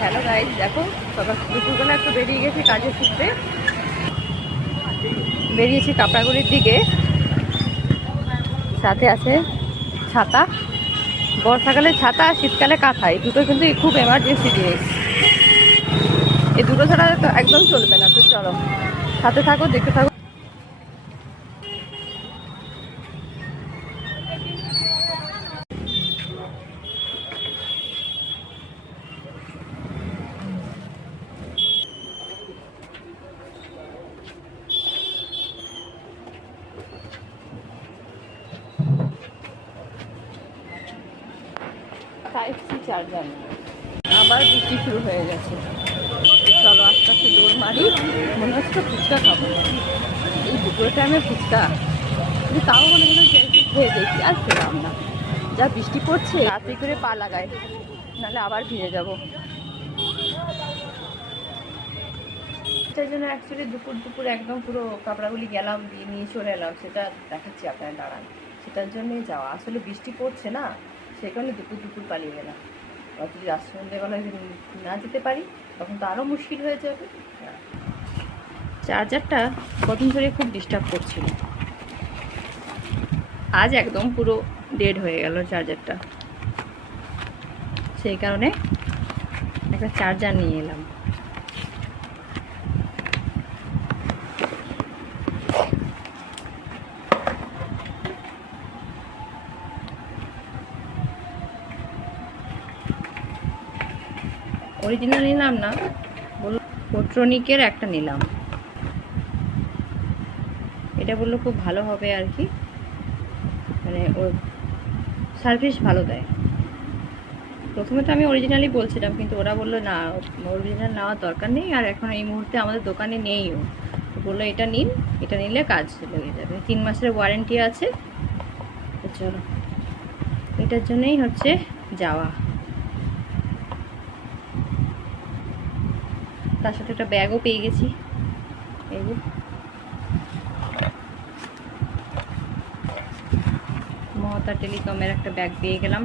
Hello guys, দেখো সকাল দুপুরবেলা একটু বেরিয়ে গেছি কাজের সূত্রে। বেরিয়েছি কাপড়াগুলির দিকে, সাথে আছে ছাতা। বর্ষাকালে ছাতা, শীতকালে কাঁথা, এই দুটো কিন্তু খুব এমার্জেন্সি জিনিস। এই দুটো ছাড়া তো একদম চলবে না। তো চলো সাথে থাকো, দেখতে থাকো। টাইপ-সি চার্জার, আবার বৃষ্টি শুরু হয়ে গেছে। চলো আস্তে আস্তে দৌড় মারি। মনে হচ্ছে ফুচকা খাবো, এই দুপুরের টাইমে ফুচকা। কিন্তু তাও মনে হলো যে একটু খেয়ে দেখি, আর খেলাম না। যা বৃষ্টি পড়ছে, রাত্রি করে পা লাগায়, নাহলে আবার ভিজে যাবো। সেটার জন্য অ্যাকচুয়ালি দুপুর একদম পুরো কাপড়াগুলি গেলাম, দিয়ে নিয়ে চলে এলাম। সেটা দেখাচ্ছি আপনার, দাঁড়ান। সেটার জন্যই যাওয়া। আসলে বৃষ্টি পড়ছে না, সেই কারণে দুপুর পালিয়ে গেলাম। আর যদি আজ সন্ধ্যেবেলায় যদি না যেতে পারি, তখন তো আরও মুশকিল হয়ে যাবে। চার্জারটা কদিন ধরে খুব ডিস্টার্ব করছিল, আজ একদম পুরো ডেড হয়ে গেল চার্জারটা। সেই কারণে একটা চার্জার নিয়ে এলাম। অরিজিনাল নিলাম না, বললো পোট্রনিকের একটা নিলাম। এটা বললো খুব ভালো হবে আর কি, মানে ওর সার্ভিস ভালো দেয়। প্রথমে তো আমি অরিজিনালই বলছিলাম, কিন্তু ওরা বললো না, অরিজিনাল নেওয়ার দরকার নেই, আর এখন এই মুহূর্তে আমাদের দোকানে নেইও। বললো এটা নিন, এটা নিলে কাজ লেগে যাবে, 3 মাসের ওয়ারেন্টি আছে। তো চলো, এটার জন্যই হচ্ছে যাওয়া। তার সাথে একটা ব্যাগও পেয়ে গেছি, এই যে মহাতা টেলিকমের একটা ব্যাগ পেয়ে গেলাম।